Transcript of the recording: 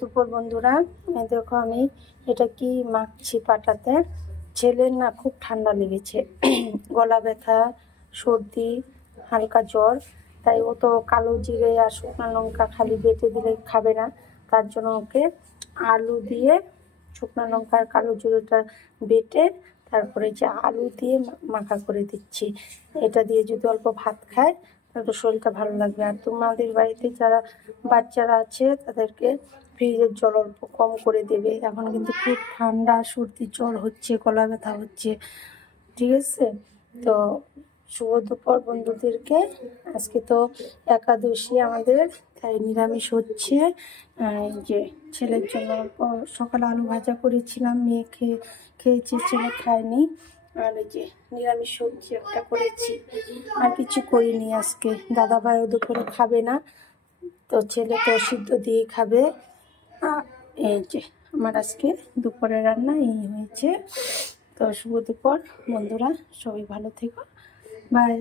দুপুর বন্ধুরা, এই দেখো আমি এটা কি মাখছি পাটাতে। ছেলের না খুব ঠান্ডা লেগেছে, গলা ব্যথা, সর্দি, হালকা জ্বর। তাই ও তো কালো জিরে আর শুকনো লঙ্কা খালি বেটে দিলে খাবে না। তার জন্য ওকে আলু দিয়ে শুকনো লঙ্কা আর কালো জিরেটা বেটে তারপরে যে আলু দিয়ে মাখা করে দিচ্ছি। এটা দিয়ে যদি অল্প ভাত খায় তাহলে তো শরীরটা ভালো লাগবে। আর তোমাদের বাড়িতে যারা বাচ্চারা আছে তাদেরকে ফ্রিজের জল অল্প কম করে দেবে। এখন কিন্তু খুব ঠান্ডা, সর্দি, জ্বর হচ্ছে, গলা ব্যথা হচ্ছে, ঠিক আছে? তো শুভ দুপুর বন্ধুদেরকে। আজকে তো একাদশী আমাদের, তাই নিরামিষ হচ্ছে। এই যে ছেলের জন্য সকালে আলু ভাজা করেছিলাম, মেয়ে খেয়েছে, ছেলে খায়নি। আর এই যে নিরামিষ সবজি একটা করেছি, আর কিছু করিনি আজকে। দাদা ভাইও দুপুরে খাবে না, তো ছেলে তো সিদ্ধ দিয়ে খাবে। এই যে আমার আজকে দুপুরের রান্না এই হয়েছে। তো শুভ দুপুর বন্ধুরা, সবাই ভালো থেকো, বাই।